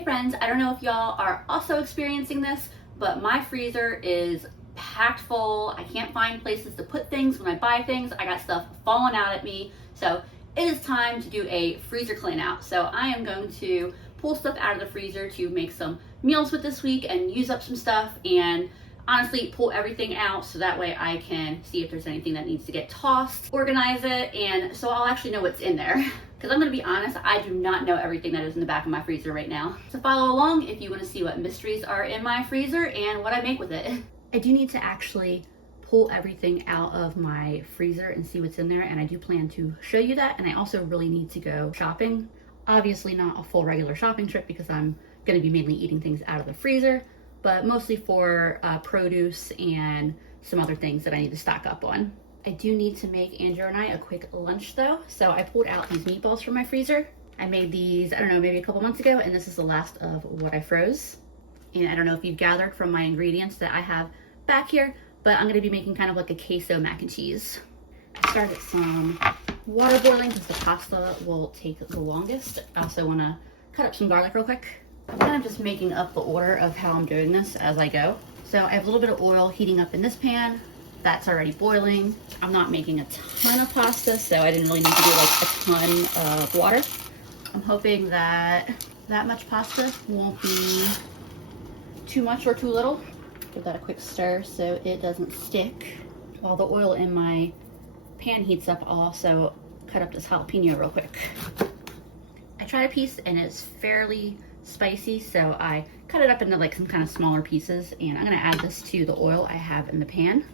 Hey friends, I don't know if y'all are also experiencing this, but my freezer is packed full. I can't find places to put things when I buy things. I got stuff falling out at me. So it is time to do a freezer clean out. So I am going to pull stuff out of the freezer to make some meals with this week and use up some stuff, and honestly pull everything out so that way I can see if there's anything that needs to get tossed, organize it, and so I'll actually know what's in there. Because I'm going to be honest, I do not know everything that is in the back of my freezer right now. So follow along if you want to see what mysteries are in my freezer and what I make with it. I do need to actually pull everything out of my freezer and see what's in there, and I do plan to show you that. And I also really need to go shopping. Obviously not a full regular shopping trip because I'm going to be mainly eating things out of the freezer, but mostly for produce and some other things that I need to stock up on. I do need to make Andrew and I a quick lunch though. So I pulled out these meatballs from my freezer. I made these, I don't know, maybe a couple months ago, and this is the last of what I froze. And I don't know if you've gathered from my ingredients that I have back here, but I'm gonna be making kind of like a queso mac and cheese. I started some water boiling because the pasta will take the longest. I also wanna cut up some garlic real quick. I'm kind of just making up the order of how I'm doing this as I go. So I have a little bit of oil heating up in this pan. That's already boiling. I'm not making a ton of pasta, so I didn't really need to do like a ton of water. I'm hoping that that much pasta won't be too much or too little. Give that a quick stir so it doesn't stick. While the oil in my pan heats up, I'll also cut up this jalapeno real quick. I tried a piece and it's fairly spicy, so I cut it up into like some kind of smaller pieces, and I'm gonna add this to the oil I have in the pan.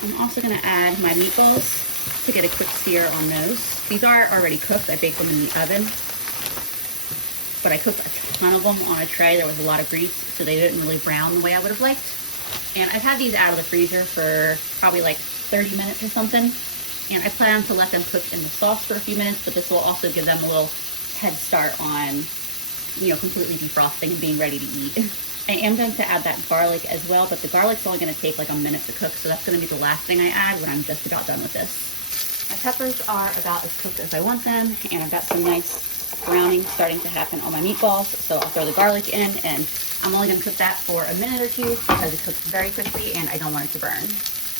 I'm also gonna add my meatballs to get a quick sear on those. These are already cooked. I baked them in the oven, but I cooked a ton of them on a tray. There was a lot of grease, so they didn't really brown the way I would have liked. And I've had these out of the freezer for probably like 30 minutes or something. And I plan to let them cook in the sauce for a few minutes, but this will also give them a little head start on, you know, completely defrosting and being ready to eat. I am going to add that garlic as well, but the garlic's only going to take like a minute to cook, so that's going to be the last thing I add when I'm just about done with this. My peppers are about as cooked as I want them, and I've got some nice browning starting to happen on my meatballs, so I'll throw the garlic in, and I'm only going to cook that for a minute or two because it cooks very quickly and I don't want it to burn.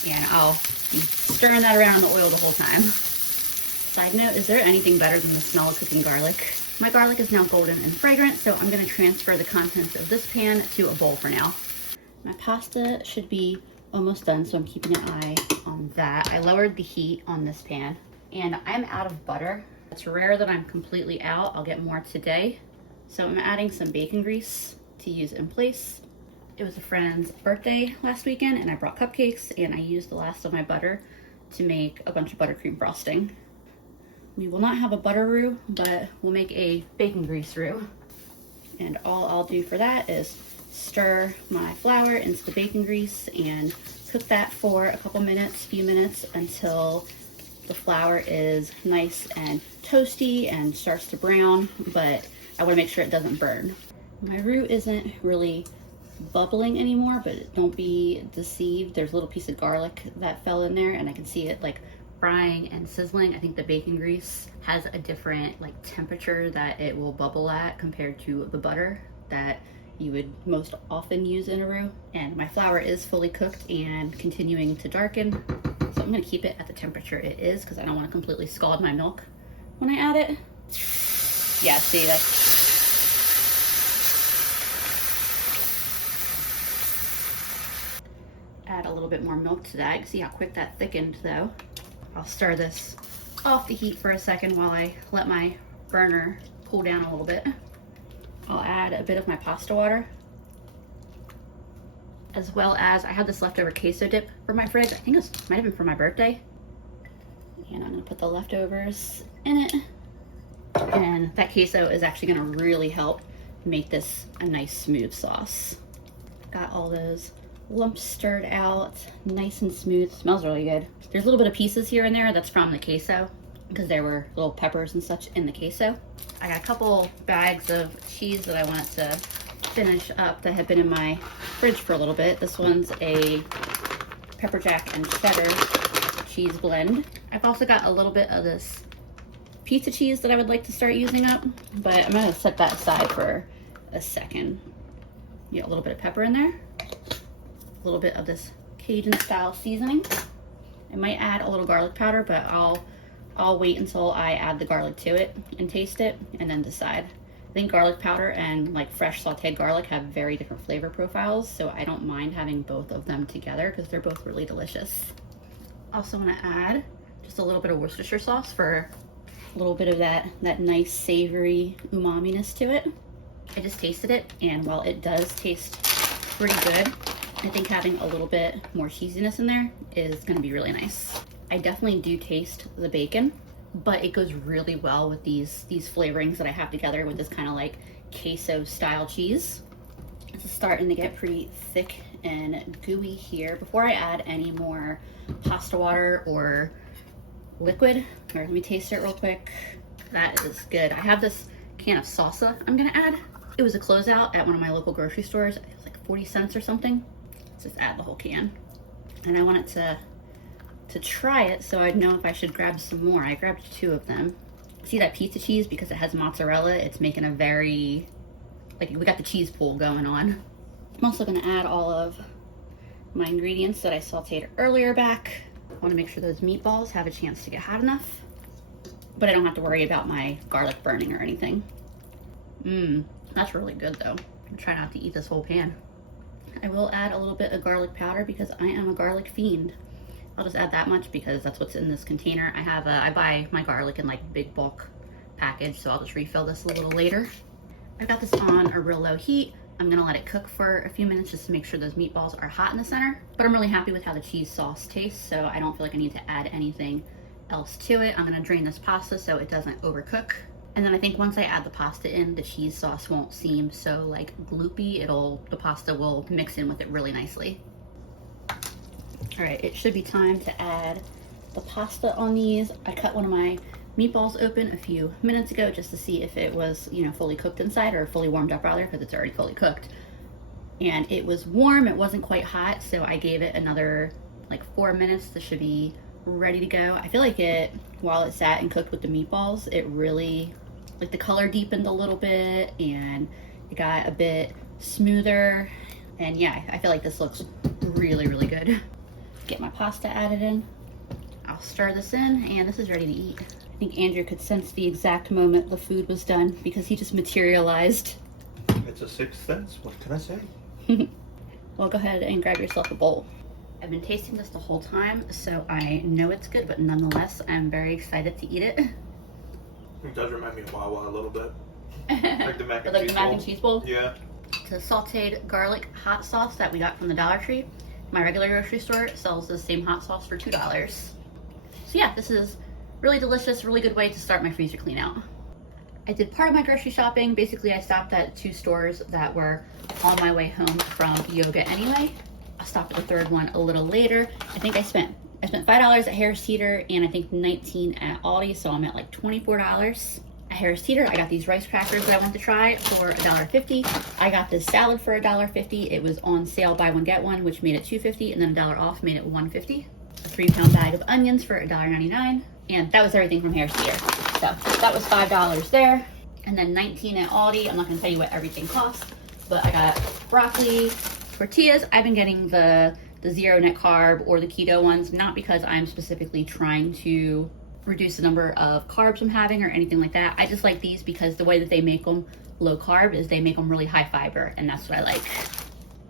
And I'll be stirring that around in the oil the whole time. Side note, is there anything better than the smell of cooking garlic? My garlic is now golden and fragrant, so I'm going to transfer the contents of this pan to a bowl for now. My pasta should be almost done, so I'm keeping an eye on that. I lowered the heat on this pan, and I'm out of butter. It's rare that I'm completely out. I'll get more today. So I'm adding some bacon grease to use in place. It was a friend's birthday last weekend, and I brought cupcakes, and I used the last of my butter to make a bunch of buttercream frosting. We will not have a butter roux, but we'll make a bacon grease roux. And all I'll do for that is stir my flour into the bacon grease and cook that for a couple minutes, few minutes, until the flour is nice and toasty and starts to brown, but I want to make sure it doesn't burn. My roux isn't really bubbling anymore, but don't be deceived. There's a little piece of garlic that fell in there, and I can see it like frying and sizzling. I think the bacon grease has a different like temperature that it will bubble at compared to the butter that you would most often use in a roux. And my flour is fully cooked and continuing to darken, so I'm going to keep it at the temperature it is because I don't want to completely scald my milk when I add it. Yeah, see that. Add a little bit more milk to that. You can see how quick that thickened though. I'll stir this off the heat for a second while I let my burner cool down a little bit. I'll add a bit of my pasta water, as well as I have this leftover queso dip from my fridge. I think it might have been for my birthday. And I'm gonna put the leftovers in it. And that queso is actually gonna really help make this a nice smooth sauce. Got all those lumps stirred out, nice and smooth. Smells really good. There's a little bit of pieces here and there that's from the queso because there were little peppers and such in the queso. I got a couple bags of cheese that I wanted to finish up that had been in my fridge for a little bit. This one's a pepper jack and cheddar cheese blend. I've also got a little bit of this pizza cheese that I would like to start using up, but I'm gonna set that aside for a second. Get a little bit of pepper in there, a little bit of this Cajun style seasoning. I might add a little garlic powder, but I'll wait until I add the garlic to it and taste it and then decide. I think garlic powder and like fresh sauteed garlic have very different flavor profiles, so I don't mind having both of them together because they're both really delicious. Also want to add just a little bit of Worcestershire sauce for a little bit of that nice savory umami-ness to it. I just tasted it, and while it does taste pretty good, I think having a little bit more cheesiness in there is going to be really nice. I definitely do taste the bacon, but it goes really well with these flavorings that I have together with this kind of like queso style cheese. It's starting to get pretty thick and gooey here. Before I add any more pasta water or liquid, or let me taste it real quick. That is good. I have this can of salsa I'm gonna add. It was a closeout at one of my local grocery stores. It was like 40 cents or something. Let's just add the whole can. And I wanted to try it so I'd know if I should grab some more. I grabbed 2 of them. See that pizza cheese, because it has mozzarella, it's making a very, like, we got the cheese pool going on. I'm also gonna add all of my ingredients that I sauteed earlier back. I wanna make sure those meatballs have a chance to get hot enough, but I don't have to worry about my garlic burning or anything. That's really good though. I'm trying not to eat this whole pan. I will add a little bit of garlic powder because I am a garlic fiend. I'll just add that much because that's what's in this container. I buy my garlic in like big bulk package, so I'll just refill this a little later. I've got this on a real low heat. I'm gonna let it cook for a few minutes just to make sure those meatballs are hot in the center. But I'm really happy with how the cheese sauce tastes, so I don't feel like I need to add anything else to it. I'm gonna drain this pasta so it doesn't overcook. And then I think once I add the pasta in, the cheese sauce won't seem so like gloopy. The pasta will mix in with it really nicely. All right, it should be time to add the pasta on these. I cut one of my meatballs open a few minutes ago just to see if it was, fully cooked inside, or fully warmed up rather, because it's already fully cooked. And it was warm, it wasn't quite hot, so I gave it another like 4 minutes. This should be ready to go. I feel like while it sat and cooked with the meatballs, it really, like, the color deepened a little bit and it got a bit smoother. And yeah, I feel like this looks really, really good. Get my pasta added in. I'll stir this in, and this is ready to eat. I think Andrew could sense the exact moment the food was done because he just materialized. It's a sixth sense, what can I say? Well, go ahead and grab yourself a bowl. I've been tasting this the whole time, so I know it's good, but nonetheless, I'm very excited to eat it. It does remind me of Wawa a little bit. Like the mac and like cheese the mac bowl. And cheese bowl? Yeah. It's a sauteed garlic hot sauce that we got from the Dollar Tree. My regular grocery store sells the same hot sauce for $2. So yeah, this is really delicious, really good way to start my freezer clean out. I did part of my grocery shopping. Basically, I stopped at 2 stores that were on my way home from yoga anyway. I stopped at the third one a little later. I think I spent $5 at Harris Teeter and I think $19 at Aldi, so I'm at like $24. At Harris Teeter, I got these rice crackers that I wanted to try for $1.50. I got this salad for $1.50. It was on sale, buy one get one, which made it $2.50, and then $1 off made it $1.50. A 3-pound bag of onions for $1.99, and that was everything from Harris Teeter. So that was $5 there, and then $19 at Aldi. I'm not gonna tell you what everything costs, but I got broccoli, tortillas. I've been getting the 0 net carb or the keto ones, not because I'm specifically trying to reduce the number of carbs I'm having or anything like that. I just like these because the way that they make them low carb is they make them really high fiber, and that's what I like.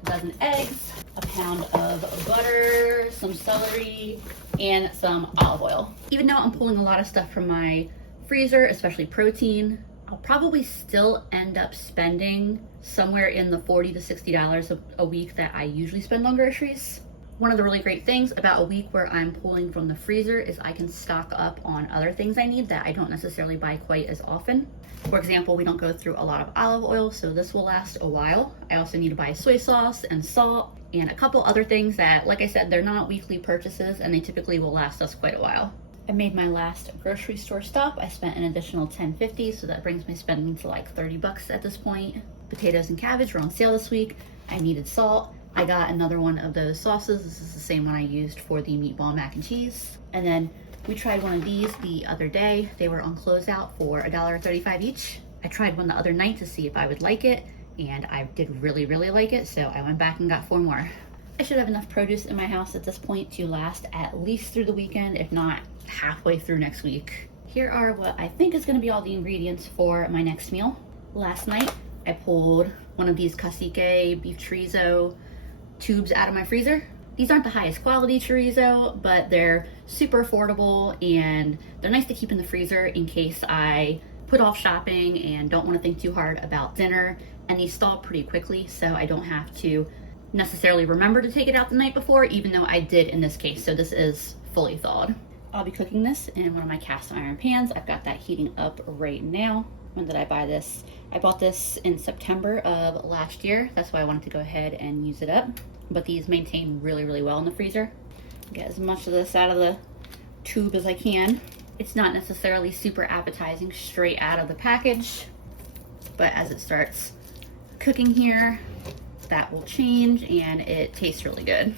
A dozen eggs, a pound of butter, some celery, and some olive oil. Even though I'm pulling a lot of stuff from my freezer, especially protein, I'll probably still end up spending somewhere in the $40 to $60 a week that I usually spend on groceries. One of the really great things about a week where I'm pulling from the freezer is I can stock up on other things I need that I don't necessarily buy quite as often. For example, we don't go through a lot of olive oil, so this will last a while. I also need to buy soy sauce and salt and a couple other things that, like I said, they're not weekly purchases and they typically will last us quite a while. I made my last grocery store stop. I spent an additional $10.50, so that brings my spending to like $30 at this point. Potatoes and cabbage were on sale this week. I needed salt. I got another one of those sauces. This is the same one I used for the meatball mac and cheese. And then We tried one of these the other day. They were on closeout for $1.35 each. I tried one the other night to see if I would like it, and I did really, really like it, so I went back and got 4 more. I should have enough produce in my house at this point to last at least through the weekend, if not halfway through next week. Here are what I think is gonna be all the ingredients for my next meal. Last night, I pulled one of these cacique beef chorizo tubes out of my freezer. These aren't the highest quality chorizo, but they're super affordable and they're nice to keep in the freezer in case I put off shopping and don't want to think too hard about dinner. And these thaw pretty quickly, so I don't have to necessarily remember to take it out the night before, even though I did in this case. So this is fully thawed. I'll be cooking this in one of my cast iron pans. I've got that heating up right now. When did I buy this? I bought this in September of last year. That's why I wanted to go ahead and use it up. But these maintain really, really well in the freezer. Get as much of this out of the tube as I can. It's not necessarily super appetizing straight out of the package, but as it starts cooking here, that will change and it tastes really good.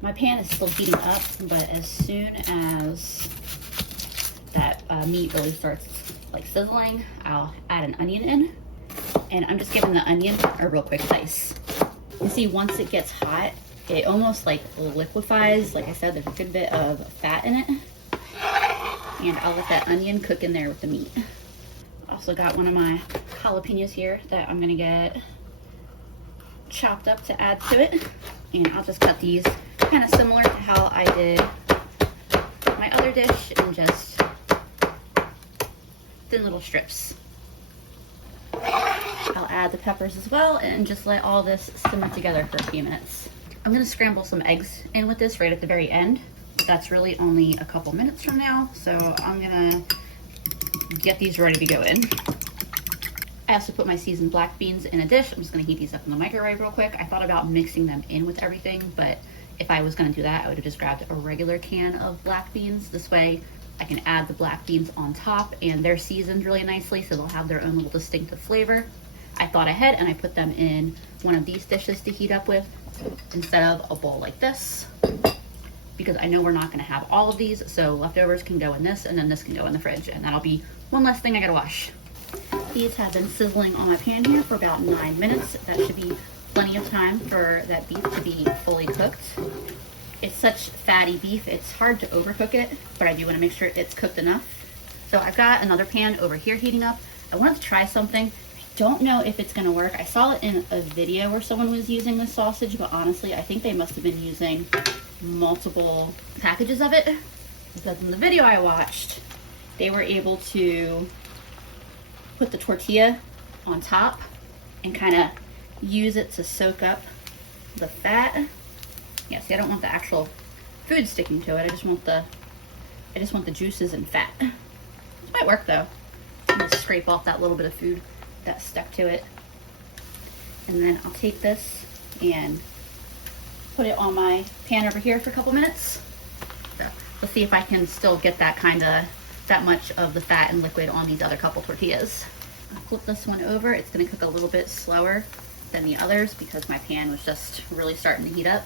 My pan is still heating up, but as soon as that meat really starts like sizzling, I'll add an onion in, and I'm just giving the onion a real quick slice. You see, once it gets hot, it almost like liquefies. Like I said, there's a good bit of fat in it, and I'll let that onion cook in there with the meat. Also got one of my jalapenos here that I'm gonna get chopped up to add to it, and I'll just cut these kind of similar to how I did my other dish, and just thin little strips. I'll add the peppers as well and just let all this simmer together for a few minutes. I'm gonna scramble some eggs in with this right at the very end. That's really only a couple minutes from now, so I'm gonna get these ready to go in. I also put my seasoned black beans in a dish. I'm just gonna heat these up in the microwave real quick. I thought about mixing them in with everything, but if I was gonna do that, I would have just grabbed a regular can of black beans. This way I can add the black beans on top, and they're seasoned really nicely, so they'll have their own little distinctive flavor. I thought ahead and I put them in one of these dishes to heat up with instead of a bowl like this, because I know we're not gonna have all of these, so leftovers can go in this, and then this can go in the fridge, and that'll be one less thing I gotta wash. These have been sizzling on my pan here for about 9 minutes. That should be plenty of time for that beef to be fully cooked. It's such fatty beef, it's hard to overcook it, but I do want to make sure it's cooked enough. So I've got another pan over here heating up. I wanted to try something. I don't know if it's going to work. I saw it in a video where someone was using this sausage, but honestly, I think they must have been using multiple packages of it, because in the video I watched, they were able to put the tortilla on top and kind of use it to soak up the fat. Yeah, see, I don't want the actual food sticking to it. I just want the juices and fat. This might work though. I'm gonna scrape off that little bit of food that stuck to it. And then I'll take this and put it on my pan over here for a couple minutes. So let's see if I can still get that much of the fat and liquid on these other couple tortillas. I'll flip this one over. It's gonna cook a little bit slower than the others because my pan was just really starting to heat up.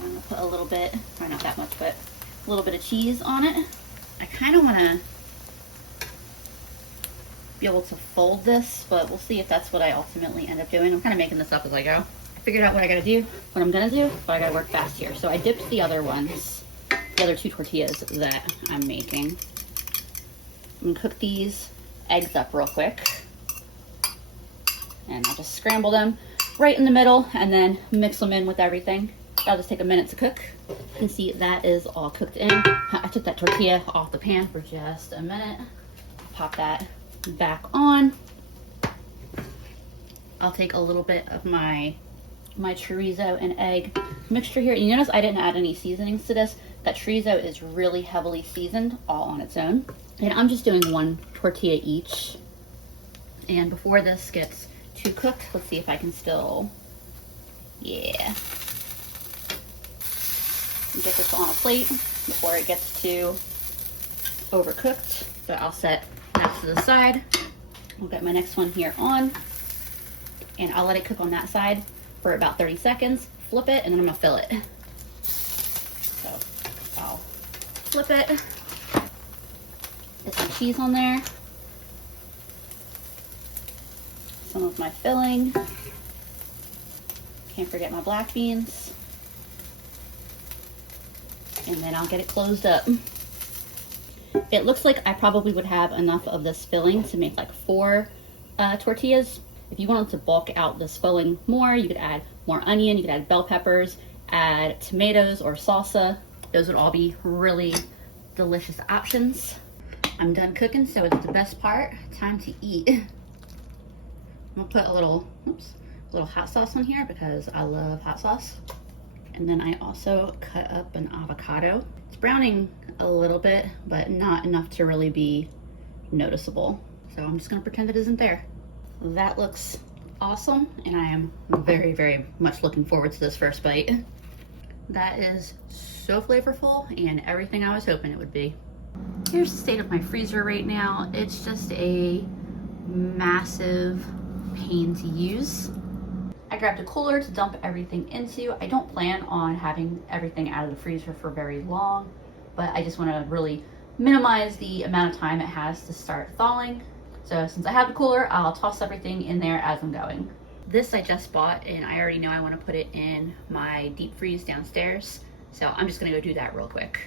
I'm gonna put a little bit, probably not that much, but a little bit of cheese on it. I kind of want to be able to fold this, but we'll see if that's what I ultimately end up doing. I'm kind of making this up as I go. I figured out what I gotta do, what I'm gonna do, but I gotta work fast here. So I dipped the other ones, the other 2 tortillas that I'm making. I'm gonna cook these eggs up real quick, and I'll just scramble them right in the middle and then mix them in with everything. That'll just take a minute to cook. You can see that is all cooked in. I took that tortilla off the pan for just a minute. Pop that back on. I'll take a little bit of my chorizo and egg mixture here. You notice I didn't add any seasonings to this. That chorizo is really heavily seasoned all on its own. And I'm just doing 1 tortilla each. And before this gets too cooked, let's see if I can still, yeah. Get this on a plate before it gets too overcooked. So I'll set that to the side. I'll get my next one here on, and I'll let it cook on that side for about 30 seconds, flip it, and then I'm gonna fill it. So I'll flip it. Get some cheese on there. Some of my filling. Can't forget my black beans. And then I'll get it closed up. It looks like I probably would have enough of this filling to make like 4 tortillas. If you wanted to bulk out this filling more, you could add more onion, you could add bell peppers, add tomatoes or salsa. Those would all be really delicious options. I'm done cooking, so it's the best part. Time to eat. I'm gonna put a little hot sauce on here because I love hot sauce. And then I also cut up an avocado. It's browning a little bit, but not enough to really be noticeable. So I'm just gonna pretend it isn't there. That looks awesome, and I am very, very much looking forward to this first bite. That is so flavorful and everything I was hoping it would be. Here's the state of my freezer right now. It's just a massive pain to use. I grabbed a cooler to dump everything into. I don't plan on having everything out of the freezer for very long, but I just want to really minimize the amount of time it has to start thawing. So since I have the cooler, I'll toss everything in there as I'm going. This I just bought, and I already know I want to put it in my deep freeze downstairs. So I'm just gonna go do that real quick.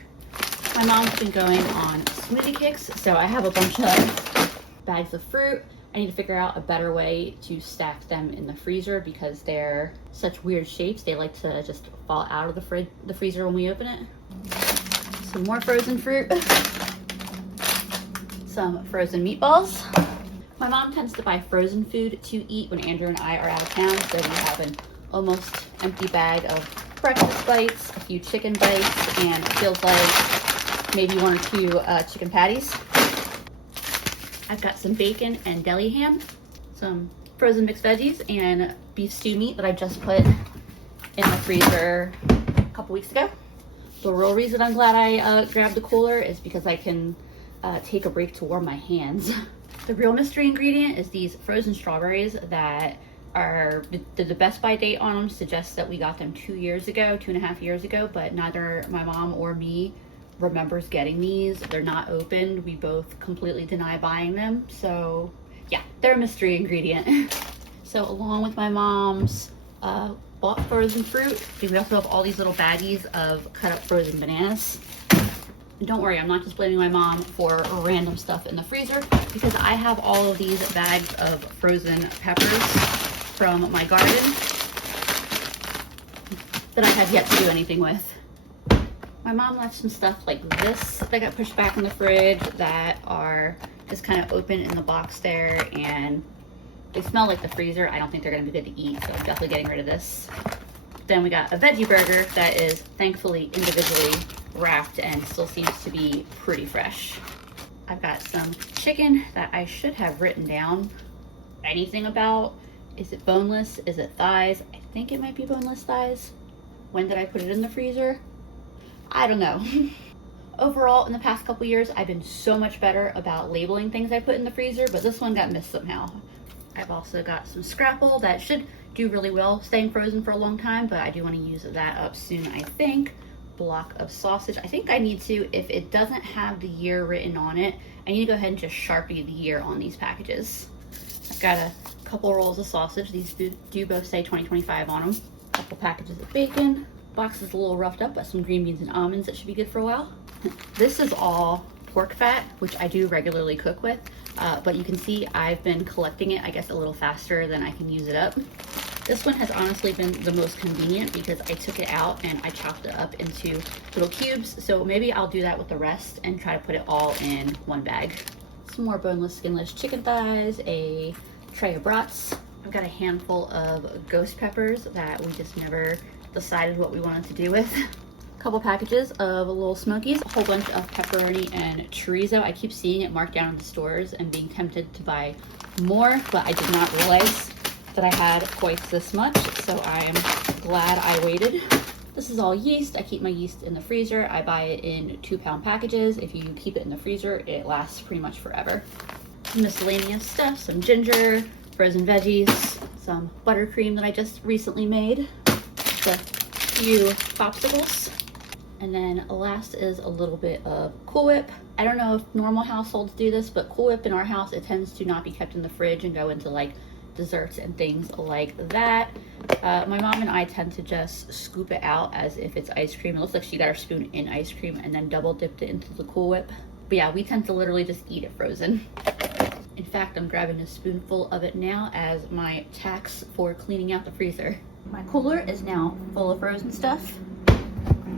My mom's been going on smoothie kicks, so I have a bunch of bags of fruit. I need to figure out a better way to stack them in the freezer because they're such weird shapes. They like to just fall out of the freezer when we open it. Some more frozen fruit. Some frozen meatballs. My mom tends to buy frozen food to eat when Andrew and I are out of town, so we have an almost empty bag of breakfast bites, a few chicken bites, and it feels like maybe 1 or 2 chicken patties. I've got some bacon and deli ham, some frozen mixed veggies, and beef stew meat that I just put in the freezer a couple weeks ago. The real reason I'm glad I grabbed the cooler is because I can take a break to warm my hands. The real mystery ingredient is these frozen strawberries that are, the best by date on them suggests that we got them 2 years ago, 2.5 years ago, but neither my mom or me remembers getting these. They're not opened. We both completely deny buying them. So yeah, they're a mystery ingredient. So along with my mom's bought frozen fruit, we also have all these little baggies of cut up frozen bananas. And don't worry, I'm not just blaming my mom for random stuff in the freezer because I have all of these bags of frozen peppers from my garden that I have yet to do anything with. My mom left some stuff like this that got pushed back in the fridge that are just kind of open in the box there, and they smell like the freezer. I don't think they're gonna be good to eat, so I'm definitely getting rid of this. Then we got a veggie burger that is thankfully individually wrapped and still seems to be pretty fresh. I've got some chicken that I should have written down anything about. Is it boneless? Is it thighs? I think it might be boneless thighs. When did I put it in the freezer? I don't know. Overall, in the past couple years, I've been so much better about labeling things I put in the freezer, but this one got missed somehow. I've also got some scrapple that should do really well staying frozen for a long time, but I do want to use that up soon, I think. Block of sausage. I think I need to, if it doesn't have the year written on it, I need to go ahead and just Sharpie the year on these packages. I've got a couple rolls of sausage. These do both say 2025 on them. A couple packages of bacon. Box is a little roughed up, but some green beans and almonds that should be good for a while. This is all pork fat, which I do regularly cook with, but you can see I've been collecting it, I guess, a little faster than I can use it up. This one has honestly been the most convenient because I took it out and I chopped it up into little cubes, so maybe I'll do that with the rest and try to put it all in one bag. Some more boneless, skinless chicken thighs, a tray of brats. I've got a handful of ghost peppers that we just never decided what we wanted to do with. A couple packages of little smokies, a whole bunch of pepperoni and chorizo. I keep seeing it marked down in the stores and being tempted to buy more, but I did not realize that I had quite this much, so I am glad I waited. This is all yeast. I keep my yeast in the freezer. I buy it in 2-pound packages. If you keep it in the freezer, it lasts pretty much forever. Some miscellaneous stuff, some ginger, frozen veggies, some buttercream that I just recently made, a few popsicles, And then last is a little bit of Cool Whip. I don't know if normal households do this, but Cool Whip in our house, it tends to not be kept in the fridge and go into like desserts and things like that. My mom and I tend to just scoop it out as if it's ice cream. It looks like she got her spoon in ice cream and then double dipped it into the Cool Whip. But yeah, we tend to literally just eat it frozen. In fact, I'm grabbing a spoonful of it now as my tax for cleaning out the freezer. My cooler is now full of frozen stuff.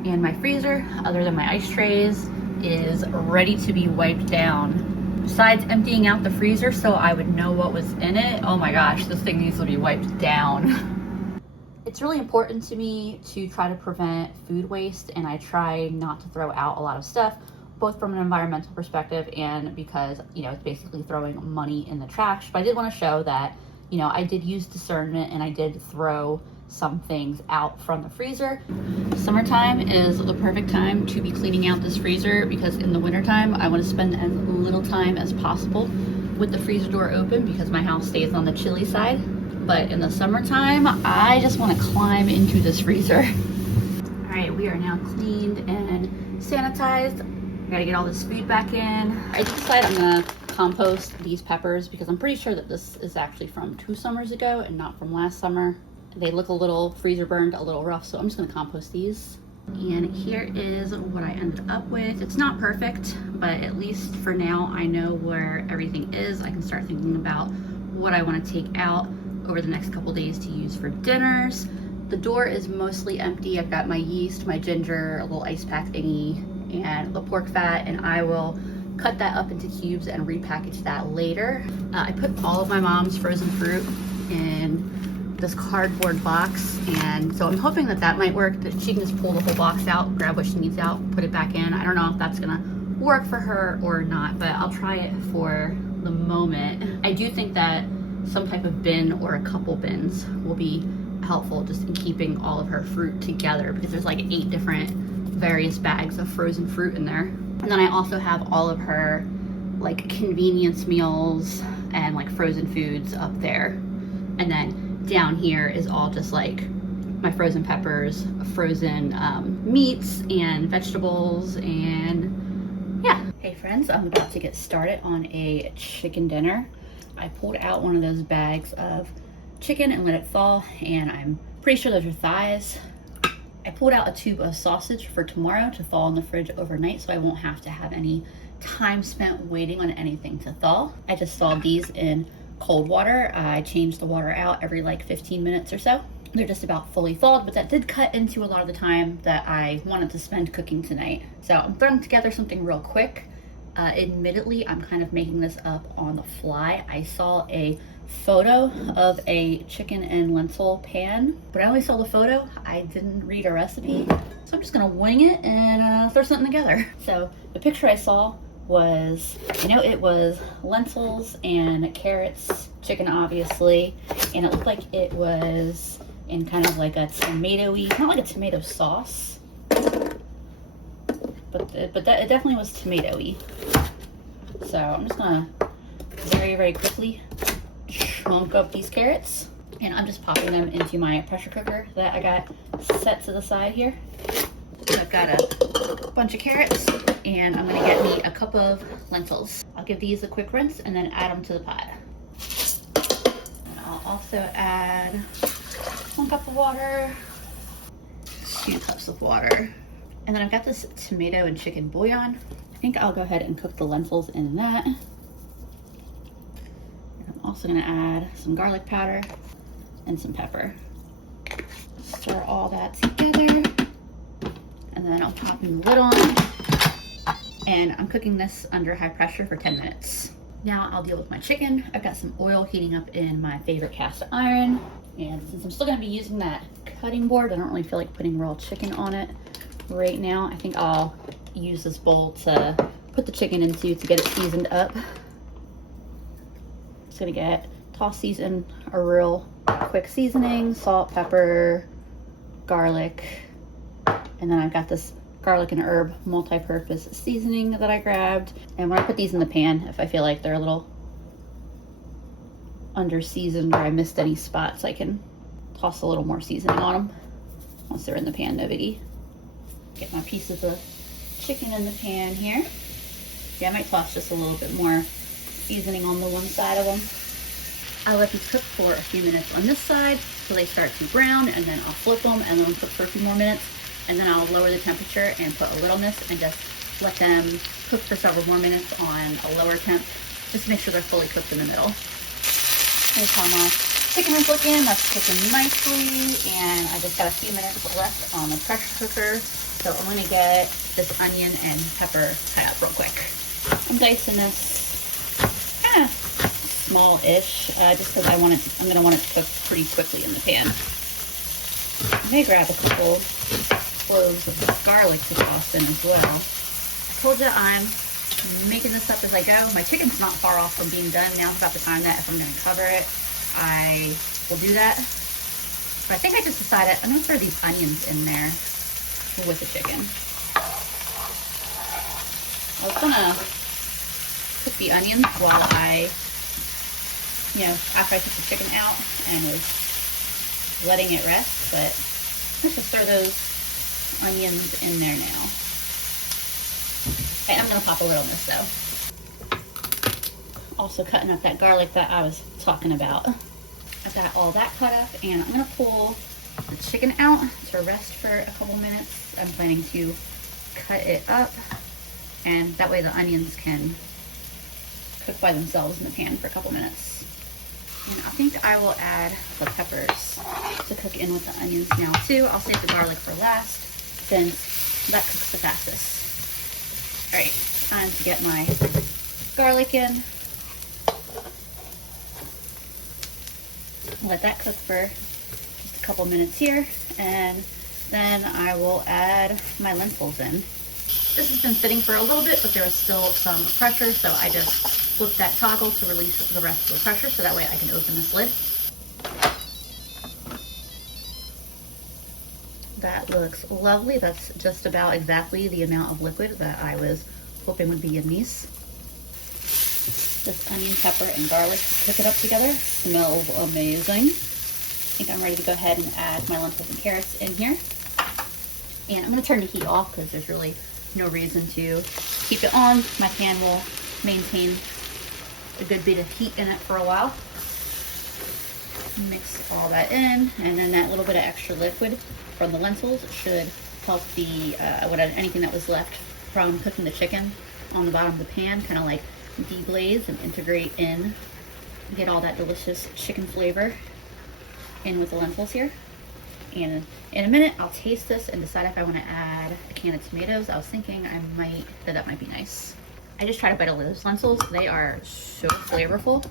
And my freezer, other than my ice trays, is ready to be wiped down. Besides emptying out the freezer so I would know what was in it, oh my gosh, this thing needs to be wiped down. It's really important to me to try to prevent food waste, and I try not to throw out a lot of stuff, both from an environmental perspective and because, you know, it's basically throwing money in the trash. But I did want to show that, you know, I did use discernment and I did throw some things out from the freezer. Summertime is the perfect time to be cleaning out this freezer because in the wintertime, I want to spend as little time as possible with the freezer door open because my house stays on the chilly side. But in the summertime, I just want to climb into this freezer. All right, we are now cleaned and sanitized. I gotta get all this food back in. I decided I'm gonna compost these peppers because I'm pretty sure that this is actually from 2 summers ago and not from last summer. They look a little freezer burned, a little rough, so I'm just gonna compost these. And here is what I ended up with. It's not perfect, but at least for now, I know where everything is. I can start thinking about what I wanna take out over the next couple days to use for dinners. The door is mostly empty. I've got my yeast, my ginger, a little ice pack thingy, and the pork fat, and I will cut that up into cubes and repackage that later. I put all of my mom's frozen fruit in this cardboard box, and so I'm hoping that that might work, that she can just pull the whole box out, grab what she needs out, put it back in. I don't know if that's gonna work for her or not, but I'll try it for the moment. I do think that some type of bin or a couple bins will be helpful just in keeping all of her fruit together because there's like 8 different various bags of frozen fruit in there. And then I also have all of her like convenience meals and like frozen foods up there. And then down here is all just like my frozen peppers, frozen meats and vegetables, and yeah. Hey friends, I'm about to get started on a chicken dinner. I pulled out one of those bags of chicken and let it thaw, and I'm pretty sure those are thighs. I pulled out a tube of sausage for tomorrow to thaw in the fridge overnight so I won't have to have any time spent waiting on anything to thaw. I just thawed these in cold water. I changed the water out every like 15 minutes or so. They're just about fully thawed, but that did cut into a lot of the time that I wanted to spend cooking tonight. So I'm throwing together something real quick. Admittedly, I'm kind of making this up on the fly. I saw a photo of a chicken and lentil pan, but I only saw the photo. I didn't read a recipe, so I'm just gonna wing it and throw something together. So the picture I saw was, you know, it was lentils and carrots, chicken obviously, and it looked like it was in kind of like a tomatoey, not like a tomato sauce, but it definitely was tomatoey. So I'm just gonna very quickly chunk up these carrots, and I'm just popping them into my pressure cooker that I got set to the side here. I've got a bunch of carrots, and I'm gonna get me a cup of lentils. I'll give these a quick rinse and then add them to the pot. And I'll also add 1 cup of water, 2 cups of water, and then I've got this tomato and chicken bouillon. I think I'll go ahead and cook the lentils in that. And I'm also gonna add some garlic powder and some pepper. Stir all that together. And then I'll pop the lid on, and I'm cooking this under high pressure for 10 minutes. Now I'll deal with my chicken. I've got some oil heating up in my favorite cast iron, and since I'm still gonna be using that cutting board, I don't really feel like putting raw chicken on it right now. I think I'll use this bowl to put the chicken into to get it seasoned up. Just gonna toss these in a real quick seasoning: salt, pepper, garlic. And then I've got this garlic and herb multi-purpose seasoning that I grabbed. And when I put these in the pan, if I feel like they're a little under-seasoned or I missed any spots, I can toss a little more seasoning on them. Once they're in the pan, no biggie. Get my pieces of chicken in the pan here. Yeah, I might toss just a little bit more seasoning on the one side of them. I let these cook for a few minutes on this side so they start to brown, and then I'll flip them and let them cook for a few more minutes, and then I'll lower the temperature and put a lid on this and just let them cook for several more minutes on a lower temp, just to make sure they're fully cooked in the middle. Here's how my chicken is looking. That's cooking nicely, and I just got a few minutes left on the pressure cooker. So I'm gonna get this onion and pepper cut up real quick. I'm dicing this kind of small-ish, just because I'm gonna want it to cook pretty quickly in the pan. I may grab a couple cloves of garlic to toss in as well. I told you I'm making this up as I go. My chicken's not far off from being done. Now's about the time that if I'm gonna cover it, I will do that. But I think I just decided I'm gonna throw these onions in there with the chicken. I was gonna cook the onions while after I took the chicken out and was letting it rest, but let's just throw those onions in there now. Okay, I'm gonna pop a lid on this though. Also cutting up that garlic that I was talking about. I've got all that cut up, and I'm gonna pull the chicken out to rest for a couple minutes. I'm planning to cut it up, and that way the onions can cook by themselves in the pan for a couple minutes. And I think I will add the peppers to cook in with the onions now too. I'll save the garlic for last, since that cooks the fastest. All right, time to get my garlic in. Let that cook for just a couple minutes here, and then I will add my lentils in. This has been sitting for a little bit, but there is still some pressure, so I just flip that toggle to release the rest of the pressure, so that way I can open this lid. That looks lovely. That's just about exactly the amount of liquid that I was hoping would be in these. This onion, pepper, and garlic, cook it up together. Smells amazing. I think I'm ready to go ahead and add my lentils and carrots in here. And I'm going to turn the heat off because there's really no reason to keep it on. My pan will maintain a good bit of heat in it for a while. Mix all that in, and then that little bit of extra liquid from the lentils should help the anything that was left from cooking the chicken on the bottom of the pan kind of like deglaze and integrate in, get all that delicious chicken flavor in with the lentils here. And in a minute I'll taste this and decide if I want to add a can of tomatoes. I was thinking that might be nice. I just tried a bite of those lentils. They are so flavorful.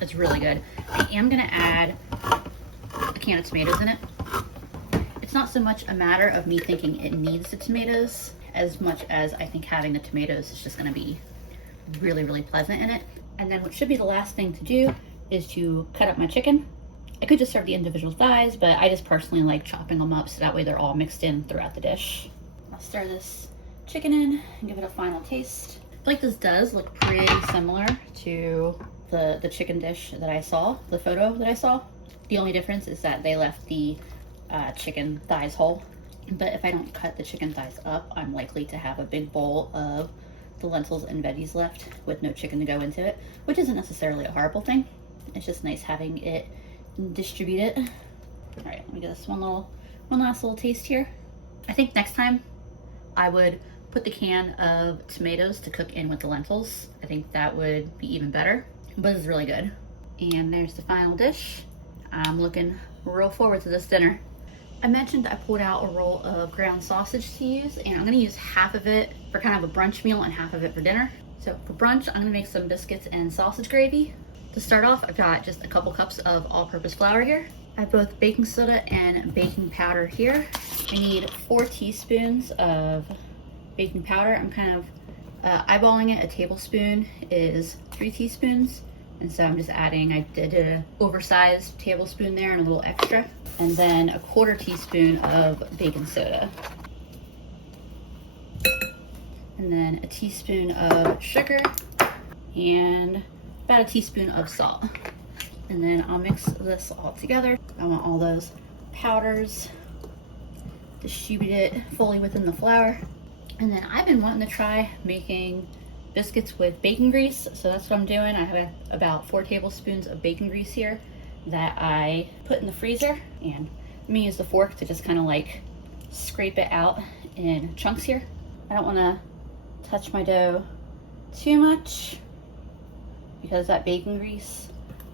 It's really good. I am gonna add a can of tomatoes in it. It's not so much a matter of me thinking it needs the tomatoes as much as I think having the tomatoes is just gonna be really, really pleasant in it. And then what should be the last thing to do is to cut up my chicken. I could just serve the individual thighs, but I just personally like chopping them up so that way they're all mixed in throughout the dish. I'll stir this chicken in and give it a final taste. I feel like this does look pretty similar to the chicken dish that I saw, the photo that I saw. The only difference is that they left the chicken thighs whole. But if I don't cut the chicken thighs up, I'm likely to have a big bowl of the lentils and veggies left with no chicken to go into it, which isn't necessarily a horrible thing. It's just nice having it distributed. All right, let me get this one last little taste here. I think next time I would put the can of tomatoes to cook in with the lentils. I think that would be even better, but it's really good. And there's the final dish. I'm looking real forward to this dinner. I mentioned I pulled out a roll of ground sausage to use, and I'm gonna use half of it for kind of a brunch meal and half of it for dinner. So for brunch, I'm gonna make some biscuits and sausage gravy. To start off, I've got just a couple cups of all-purpose flour here. I have both baking soda and baking powder here. I need 4 teaspoons of baking powder. I'm kind of eyeballing it. A tablespoon is 3 teaspoons. And so I'm just adding, I did an oversized tablespoon there and a little extra. And then a 1/4 teaspoon of baking soda. And then a teaspoon of sugar and about a teaspoon of salt. And then I'll mix this all together. I want all those powders distribute it fully within the flour. And then I've been wanting to try making biscuits with bacon grease, so that's what I'm doing. I have about 4 tablespoons of bacon grease here that I put in the freezer, and I'm gonna use the fork to just kind of like scrape it out in chunks here. I don't want to touch my dough too much because that bacon grease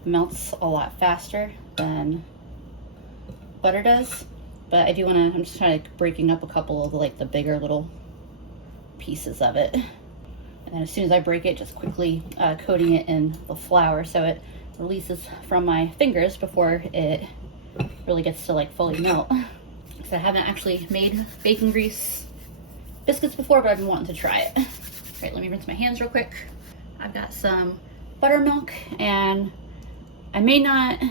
melts a lot faster than butter does, but I do want to, I'm just trying to breaking up a couple of like the bigger little pieces of it, and then as soon as I break it, just quickly coating it in the flour so it releases from my fingers before it really gets to like fully melt. Because I haven't actually made bacon grease biscuits before, but I've been wanting to try it. Great, let me rinse my hands real quick. I've got some buttermilk, and I may not,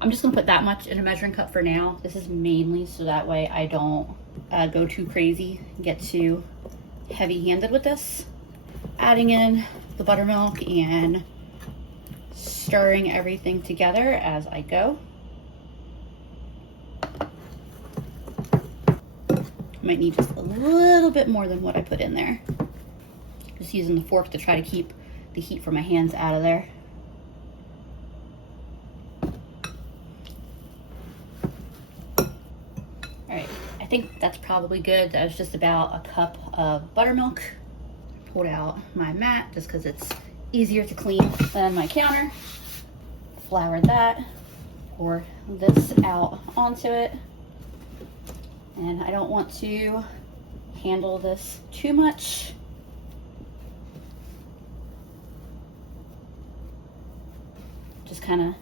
I'm just gonna put that much in a measuring cup for now. This is mainly so that way I don't go too crazy, get too heavy-handed with this. Adding in the buttermilk and stirring everything together as I go. Might need just a little bit more than what I put in there. Just using the fork to try to keep the heat from my hands out of there. Alright, I think that's probably good. That was just about a cup of buttermilk. Pulled out my mat just because it's easier to clean than my counter. Floured that. Pour this out onto it. And I don't want to handle this too much. Just kind of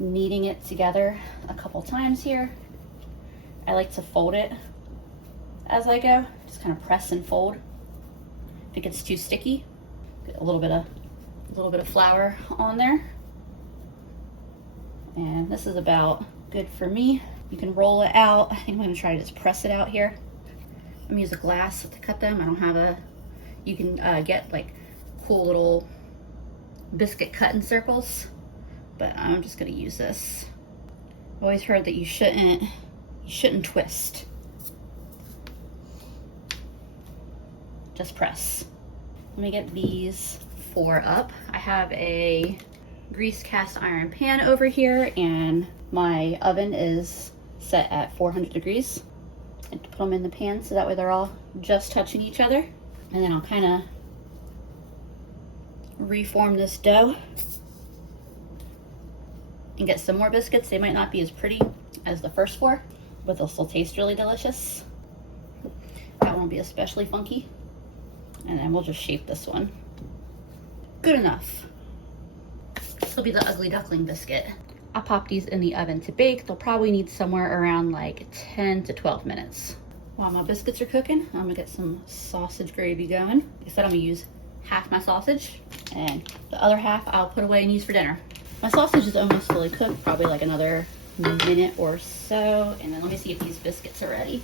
kneading it together a couple times here. I like to fold it as I go. Just kind of press and fold. If it gets too sticky, get a little bit of flour on there. And this is about good for me. You can roll it out. I think I'm gonna try to just press it out here. I'm gonna use a glass to cut them. I don't have a, you can get like cool little biscuit cutting circles, but I'm just gonna use this. I've always heard that you shouldn't twist. Just press. Let me get these 4 up. I have a greased cast iron pan over here, and my oven is set at 400 degrees. And put them in the pan so that way they're all just touching each other. And then I'll kind of reform this dough and get some more biscuits. They might not be as pretty as the first 4, but they'll still taste really delicious. That won't be especially funky. And then we'll just shape this one. Good enough. This will be the ugly duckling biscuit. I'll pop these in the oven to bake. They'll probably need somewhere around like 10 to 12 minutes. While my biscuits are cooking, I'm gonna get some sausage gravy going. Like I said, I'm gonna use half my sausage, and the other half I'll put away and use for dinner. My sausage is almost fully cooked, probably like another minute or so. And then let me see if these biscuits are ready.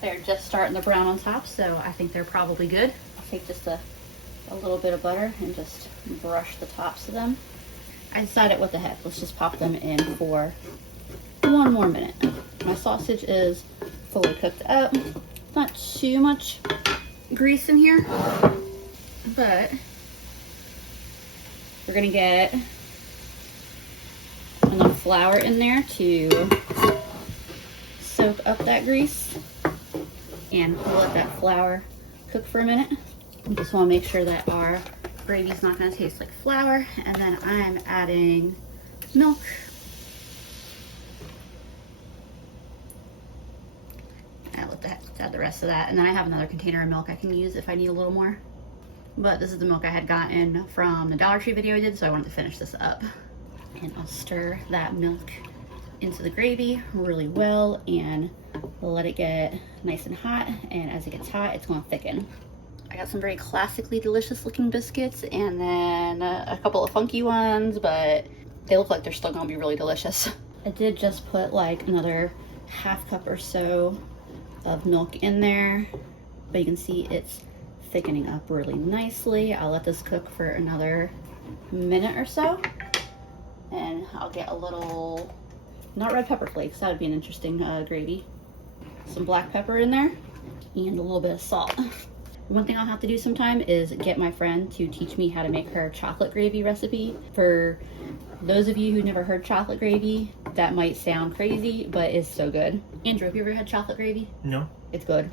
They're just starting to brown on top, so I think they're probably good. I'll take just a little bit of butter and just brush the tops of them. I decided what the heck, let's just pop them in for 1 more minute. My sausage is fully cooked up. Not too much grease in here, but we're gonna get enough flour in there to soak up that grease. And we'll let that flour cook for a minute. We just want to make sure that our gravy's not going to taste like flour. And then I'm adding milk. I'll add the rest of that. And then I have another container of milk I can use if I need a little more. But this is the milk I had gotten from the Dollar Tree video I did, so I wanted to finish this up. And I'll stir that milk into the gravy really well and let it get nice and hot, and as it gets hot it's going to thicken. I got some very classically delicious looking biscuits and then a couple of funky ones, but they look like they're still going to be really delicious. I did just put like another half cup or so of milk in there, but you can see it's thickening up really nicely. I'll let this cook for another minute or so. And I'll get a little, not red pepper flakes, that would be an interesting gravy. Some black pepper in there and a little bit of salt. One thing I'll have to do sometime is get my friend to teach me how to make her chocolate gravy recipe. For those of you who never heard chocolate gravy, that might sound crazy, but it's so good. Andrew, have you ever had chocolate gravy? No. It's good.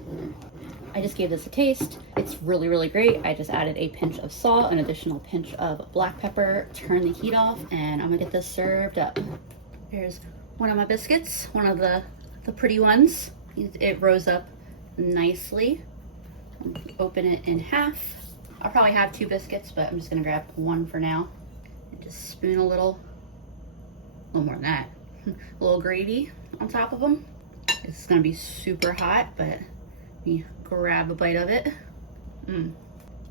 I just gave this a taste. It's really, really great. I just added a pinch of salt, an additional pinch of black pepper, turn the heat off, and I'm gonna get this served up. Here's one of my biscuits, one of the pretty ones. It rose up nicely. Open it in half. I'll probably have 2 biscuits, but I'm just gonna grab one for now. And just spoon a little more than that, a little gravy on top of them. It's gonna be super hot, but let me grab a bite of it.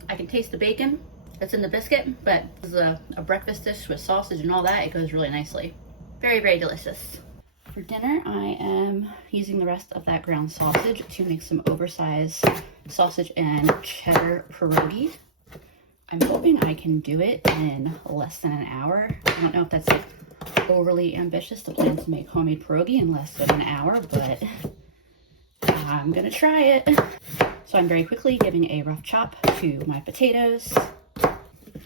I can taste the bacon that's in the biscuit, but this is a breakfast dish with sausage and all that. It goes really nicely. Very, very delicious. For dinner, I am using the rest of that ground sausage to make some oversized sausage and cheddar pierogi. I'm hoping I can do it in less than an hour. I don't know if that's overly ambitious to plan to make homemade pierogi in less than an hour, but I'm gonna try it. So I'm very quickly giving a rough chop to my potatoes.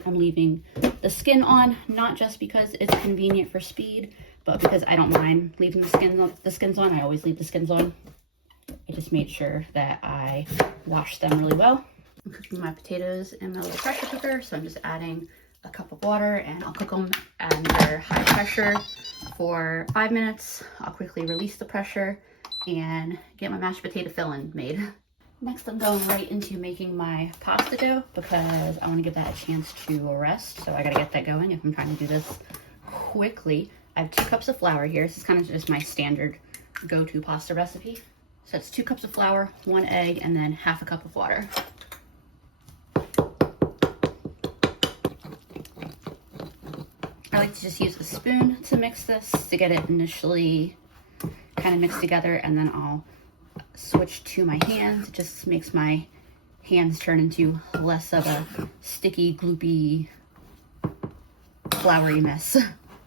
I'm leaving the skin on, not just because it's convenient for speed, but because I don't mind leaving the skins on. I always leave the skins on. I just made sure that I washed them really well. I'm cooking my potatoes in my little pressure cooker, so I'm just adding a cup of water and I'll cook them under high pressure for 5 minutes. I'll quickly release the pressure and get my mashed potato filling made. Next, I'm going right into making my pasta dough because I want to give that a chance to rest. So I got to get that going if I'm trying to do this quickly. I have 2 cups of flour here. This is kind of just my standard go-to pasta recipe. So it's 2 cups of flour, 1 egg, and then half a cup of water. I like to just use a spoon to mix this to get it initially kind of mixed together, and then I'll switch to my hands. It just makes my hands turn into less of a sticky, gloopy, floury mess.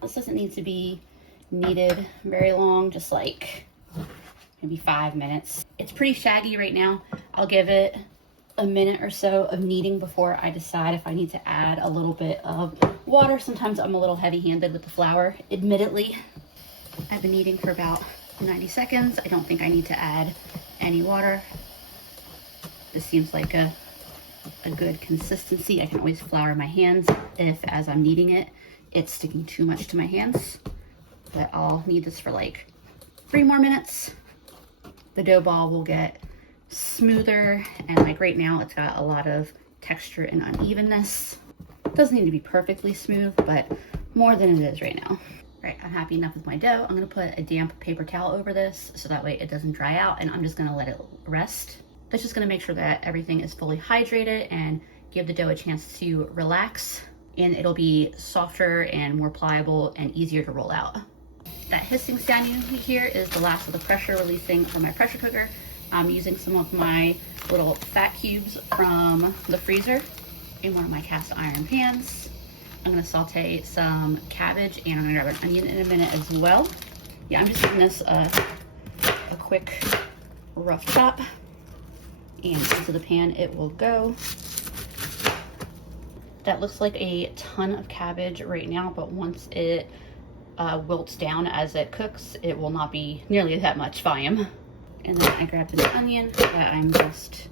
This doesn't need to be kneaded very long, just like maybe 5 minutes. It's pretty shaggy right now. I'll give it a minute or so of kneading before I decide if I need to add a little bit of water. Sometimes I'm a little heavy-handed with the flour, admittedly. I've been kneading for about 90 seconds. I don't think I need to add any water. This seems like a good consistency. I can always flour my hands if, as I'm kneading it, it's sticking too much to my hands. But I'll knead this for like 3 more minutes. The dough ball will get smoother, and like right now it's got a lot of texture and unevenness. It doesn't need to be perfectly smooth, but more than it is right now. Right, I'm happy enough with my dough. I'm gonna put a damp paper towel over this so that way it doesn't dry out, and I'm just gonna let it rest. That's just gonna make sure that everything is fully hydrated and give the dough a chance to relax, and it'll be softer and more pliable and easier to roll out. That hissing sound you hear is the last of the pressure releasing from my pressure cooker. I'm using some of my little fat cubes from the freezer in one of my cast iron pans. I'm gonna saute some cabbage, and I'm gonna grab an onion in a minute as well. Yeah, I'm just giving this a quick rough chop, and into the pan it will go. That looks like a ton of cabbage right now, but once it wilts down as it cooks, it will not be nearly that much volume. And then I grabbed an onion that I'm just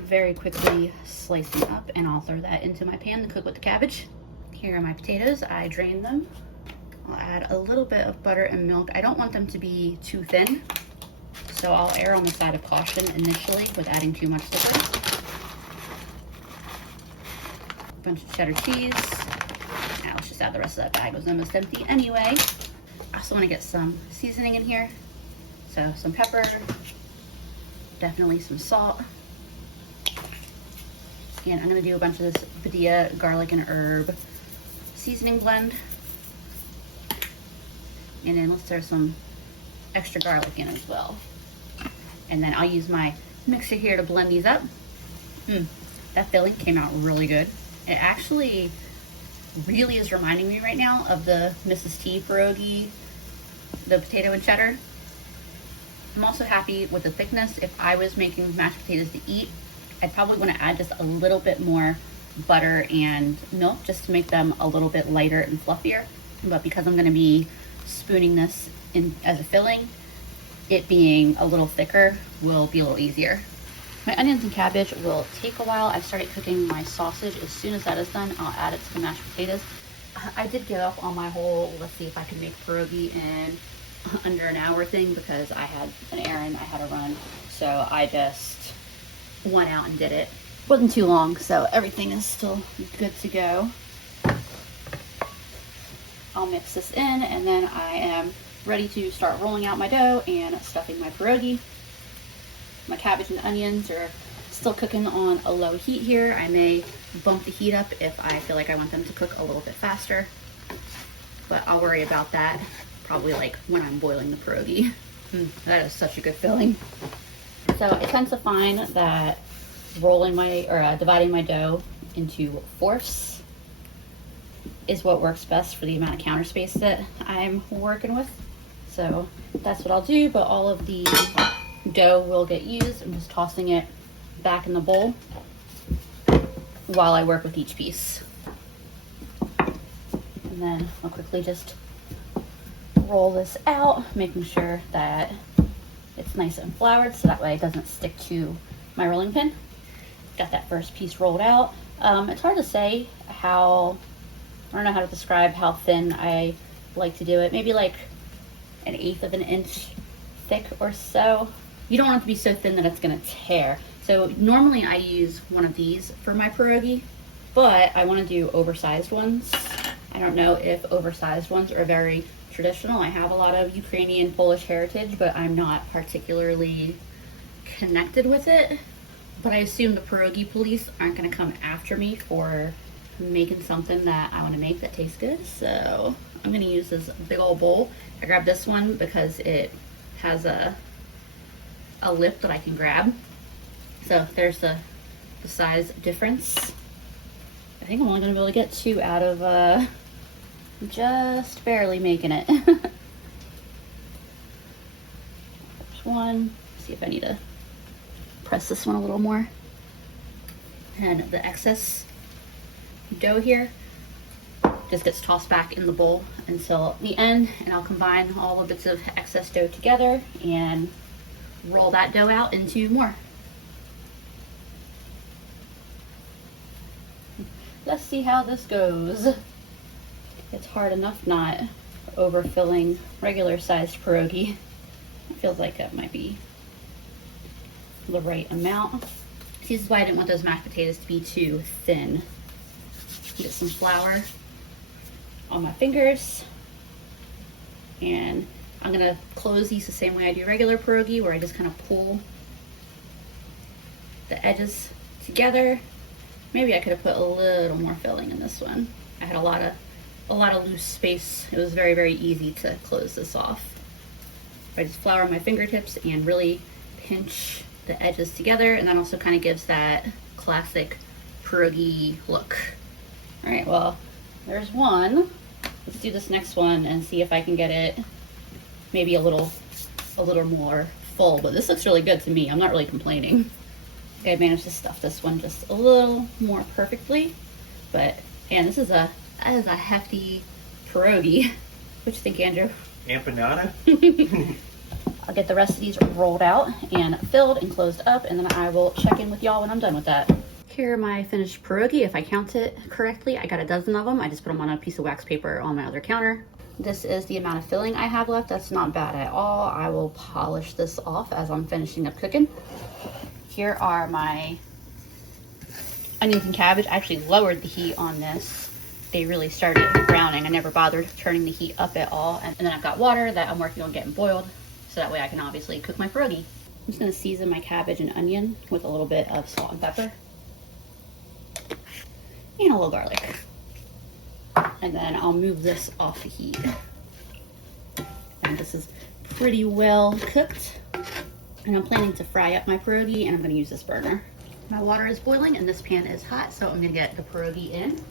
very quickly slicing up, and I'll throw that into my pan to cook with the cabbage. Here are my potatoes. I drained them. I'll add a little bit of butter and milk. I don't want them to be too thin, so I'll err on the side of caution initially with adding too much liquid. A bunch of cheddar cheese. Now let's just add the rest of that bag. It was almost empty anyway. I also want to get some seasoning in here. So some pepper, definitely some salt. And I'm gonna do a bunch of this Badia garlic and herb seasoning blend. And then let's throw some extra garlic in as well. And then I'll use my mixer here to blend these up. That filling came out really good. It actually really is reminding me right now of the Mrs. T pierogi, the potato and cheddar. I'm also happy with the thickness. If I was making mashed potatoes to eat, I'd probably want to add just a little bit more butter and milk just to make them a little bit lighter and fluffier. But because I'm going to be spooning this in as a filling, it being a little thicker will be a little easier. My onions and cabbage will take a while. I've started cooking my sausage. As soon as that is done, I'll add it to the mashed potatoes. I did give up on my whole, let's see if I can make pierogi in under an hour thing because I had an errand I had to run. So I just went out and did it. Wasn't too long, so everything is still good to go. I'll mix this in and then I am ready to start rolling out my dough and stuffing my pierogi. My cabbage and onions are still cooking on a low heat here. I may bump the heat up if I feel like I want them to cook a little bit faster, but I'll worry about that probably like when I'm boiling the pierogi. That is such a good filling. So I tend to find that rolling my, or dividing my dough into fourths is what works best for the amount of counter space that I'm working with. So that's what I'll do, but all of the dough will get used. I'm just tossing it back in the bowl while I work with each piece. And then I'll quickly just roll this out, making sure that it's nice and floured so that way it doesn't stick to my rolling pin. Got that first piece rolled out. It's hard to say how, I don't know how to describe how thin I like to do it. Maybe like 1/8 of an inch thick or so. You don't want it to be so thin that it's gonna tear. So normally I use one of these for my pierogi, but I wanna do oversized ones. I don't know if oversized ones are very traditional. I have a lot of Ukrainian, Polish heritage, but I'm not particularly connected with it. But I assume the pierogi police aren't gonna come after me for making something that I wanna make that tastes good. So I'm gonna use this big old bowl. I grabbed this one because it has a lip that I can grab. So there's the size difference. I think I'm only gonna be able to get 2 out of just barely making it. There's one. See if I need to press this one a little more. And the excess dough here just gets tossed back in the bowl until the end, and I'll combine all the bits of excess dough together and roll that dough out into more. Let's see how this goes. It's hard enough not overfilling regular sized pierogi. It feels like it might be the right amount. See, this is why I didn't want those mashed potatoes to be too thin. Get some flour on my fingers, and I'm gonna close these the same way I do regular pierogi, where I just kind of pull the edges together. Maybe I could have put a little more filling in this one. I had a lot of loose space. It was very, very easy to close this off. I just flour my fingertips and really pinch the edges together, and that also kind of gives that classic pierogi look. All right, well, there's one. Let's do this next one and see if I can get it maybe a little more full, but this looks really good to me. I'm not really complaining. I managed to stuff this one just a little more perfectly, but and this is a hefty pierogi. What you think, Andrew? Empanada? I'll get the rest of these rolled out and filled and closed up, and then I will check in with y'all when I'm done with that. Here are my finished pierogi. If I count it correctly, I got a dozen of them. I just put them on a piece of wax paper on my other counter. This is the amount of filling I have left. That's not bad at all. I will polish this off as I'm finishing up cooking. Here are my onions and cabbage. I actually lowered the heat on this. They really started browning. I never bothered turning the heat up at all. And then I've got water that I'm working on getting boiled, so that way I can obviously cook my pierogi. I'm just gonna season my cabbage and onion with a little bit of salt and pepper. And a little garlic. And then I'll move this off the heat. And this is pretty well cooked. And I'm planning to fry up my pierogi, and I'm gonna use this burner. My water is boiling and this pan is hot, so I'm gonna get the pierogi in.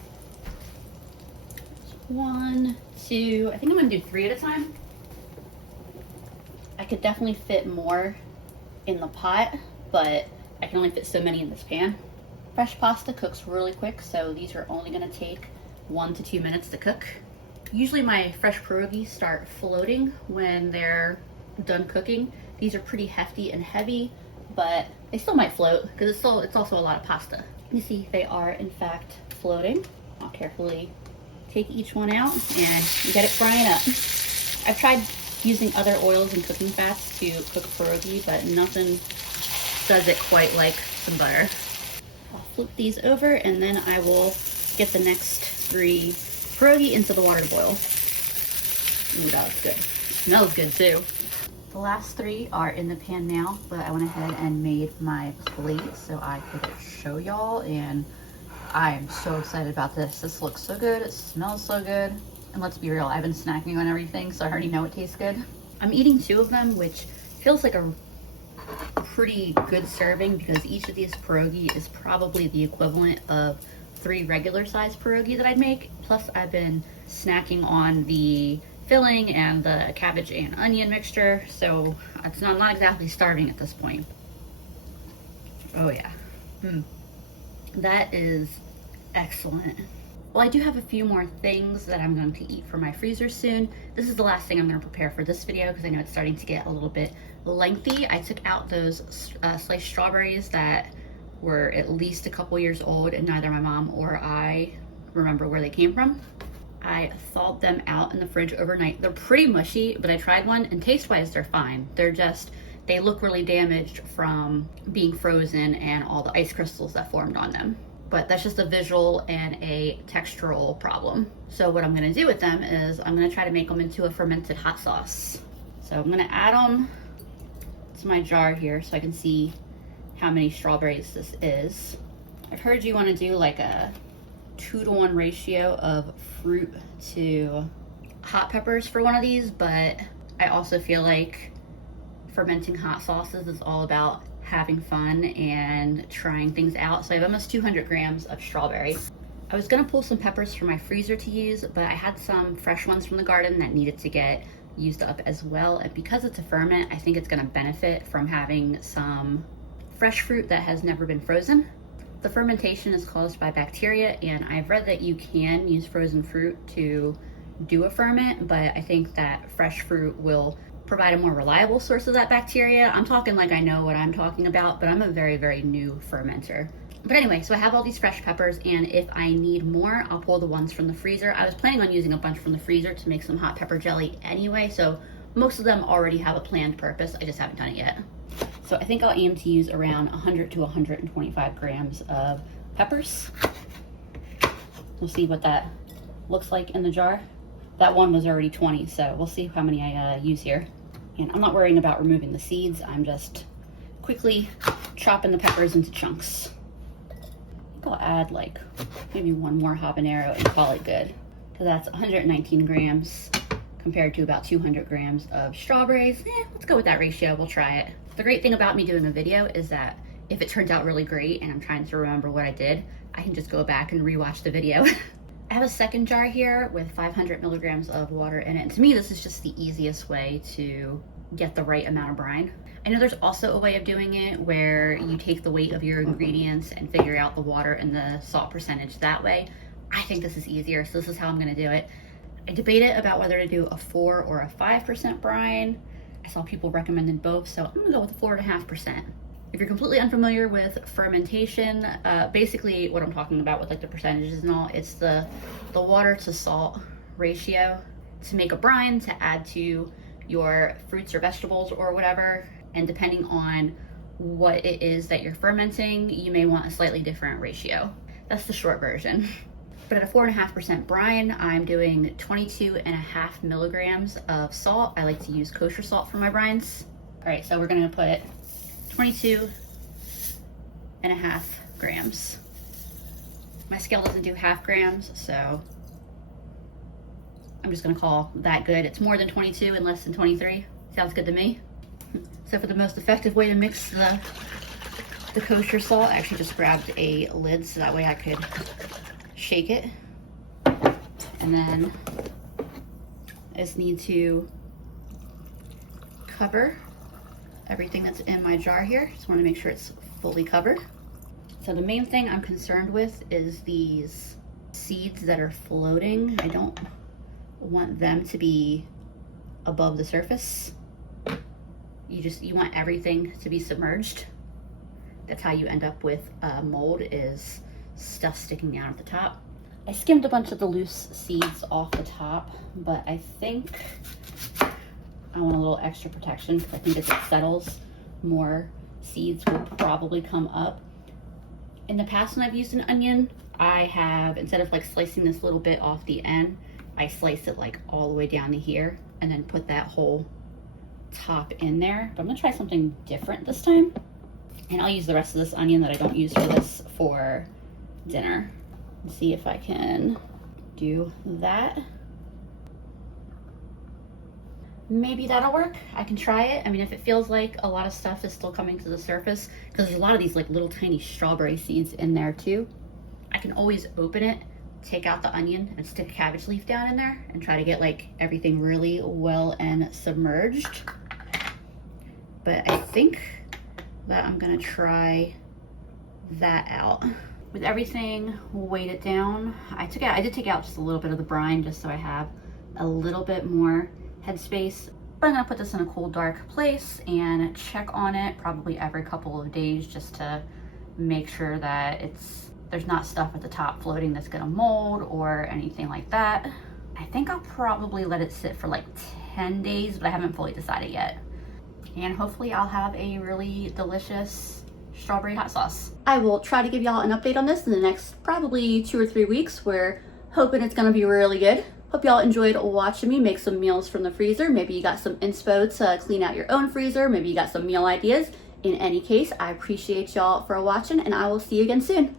1, 2, I think I'm gonna do 3 at a time. I could definitely fit more in the pot, but I can only fit so many in this pan. Fresh pasta cooks really quick, so these are only gonna take 1 to 2 minutes to cook. Usually my fresh pierogies start floating when they're done cooking. These are pretty hefty and heavy, but they still might float because it's also a lot of pasta. You see they are in fact floating. I'll carefully take each one out and get it frying up. I've tried using other oils and cooking fats to cook pierogi, but nothing does it quite like some butter. I'll flip these over and then I will get the next 3 pierogi into the water to boil. Ooh, that looks good. Smells good too. The last 3 are in the pan now, but I went ahead and made my plate so I could show y'all, and I am so excited about this. This looks so good, it smells so good, and let's be real, I've been snacking on everything, so I already know it tastes good. I'm eating 2 of them, which feels like a pretty good serving because each of these pierogi is probably the equivalent of 3 regular sized pierogi that I'd make. Plus I've been snacking on the filling and the cabbage and onion mixture, so it's not exactly starving at this point. Oh yeah. That is excellent. Well, I do have a few more things that I'm going to eat for my freezer soon. This is the last thing I'm going to prepare for this video because I know it's starting to get a little bit lengthy. I took out those sliced strawberries that were at least a couple years old, and neither my mom or I remember where they came from. I thawed them out in the fridge overnight. They're pretty mushy, but I tried one and taste-wise they're fine. They look really damaged from being frozen and all the ice crystals that formed on them. But that's just a visual and a textural problem. So what I'm gonna do with them is I'm gonna try to make them into a fermented hot sauce. So I'm gonna add them to my jar here so I can see how many strawberries this is. I've heard you wanna do like a 2-to-1 ratio of fruit to hot peppers for one of these, but I also feel like fermenting hot sauces is all about having fun and trying things out. So I have almost 200 grams of strawberry. I was gonna pull some peppers from my freezer to use, but I had some fresh ones from the garden that needed to get used up as well. And because it's a ferment, I think it's gonna benefit from having some fresh fruit that has never been frozen. The fermentation is caused by bacteria, and I've read that you can use frozen fruit to do a ferment, but I think that fresh fruit will provide a more reliable source of that bacteria. I'm talking like I know what I'm talking about, but I'm a very, very new fermenter. But anyway, so I have all these fresh peppers, and if I need more, I'll pull the ones from the freezer. I was planning on using a bunch from the freezer to make some hot pepper jelly anyway, so most of them already have a planned purpose. I just haven't done it yet. So I think I'll aim to use around 100 to 125 grams of peppers. We'll see what that looks like in the jar. That one was already 20, so we'll see how many I use here. And I'm not worrying about removing the seeds. I'm just quickly chopping the peppers into chunks. I think I'll add like maybe 1 more habanero and call it good. So that's 119 grams compared to about 200 grams of strawberries. Let's go with that ratio, we'll try it. The great thing about me doing a video is that if it turns out really great and I'm trying to remember what I did, I can just go back and rewatch the video. I have a second jar here with 500 milligrams of water in it. And to me, this is just the easiest way to get the right amount of brine. I know there's also a way of doing it where you take the weight of your ingredients and figure out the water and the salt percentage that way. I think this is easier, so this is how I'm gonna do it. I debated about whether to do a 4 or a 5% brine. I saw people recommending both, so I'm gonna go with 4.5%. If you're completely unfamiliar with fermentation, basically what I'm talking about with like the percentages and all, it's the water to salt ratio to make a brine to add to your fruits or vegetables or whatever. And depending on what it is that you're fermenting, you may want a slightly different ratio. That's the short version. But at a 4.5% brine, I'm doing 22.5 milligrams of salt. I like to use kosher salt for my brines. All right, so we're gonna put 22.5 grams. My scale doesn't do half grams, so I'm just gonna call that good. It's more than 22 and less than 23. Sounds good to me. So for the most effective way to mix the kosher salt, I actually just grabbed a lid so that way I could shake it. And And then I just need to cover everything that's in my jar here. Just want to make sure it's fully covered. So the main thing I'm concerned with is these seeds that are floating. I don't want them to be above the surface. You want everything to be submerged. That's how you end up with mold, is stuff sticking out at the top. I skimmed a bunch of the loose seeds off the top, but I think I want a little extra protection because I think as it settles, more seeds will probably come up. In the past, when I've used an onion, I have, instead of like slicing this little bit off the end, I slice it like all the way down to here and then put that whole top in there. But I'm gonna try something different this time. And I'll use the rest of this onion that I don't use for this for dinner. And see if I can do that. Maybe that'll work. I can try it. I mean, if it feels like a lot of stuff is still coming to the surface, because there's a lot of these like little tiny strawberry seeds in there too, I can always open it, take out the onion and stick a cabbage leaf down in there and try to get like everything really well and submerged. But I think that I'm gonna try that out. With everything weighted down, I did take out just a little bit of the brine just so I have a little bit more headspace. But I'm gonna put this in a cool, dark place and check on it probably every couple of days just to make sure that there's not stuff at the top floating that's gonna mold or anything like that. I think I'll probably let it sit for like 10 days, but I haven't fully decided yet. And hopefully I'll have a really delicious strawberry hot sauce. I will try to give y'all an update on this in the next probably 2 or 3 weeks. We're hoping it's gonna be really good. Hope y'all enjoyed watching me make some meals from the freezer. Maybe you got some inspo to clean out your own freezer. Maybe you got some meal ideas. In any case, I appreciate y'all for watching and I will see you again soon.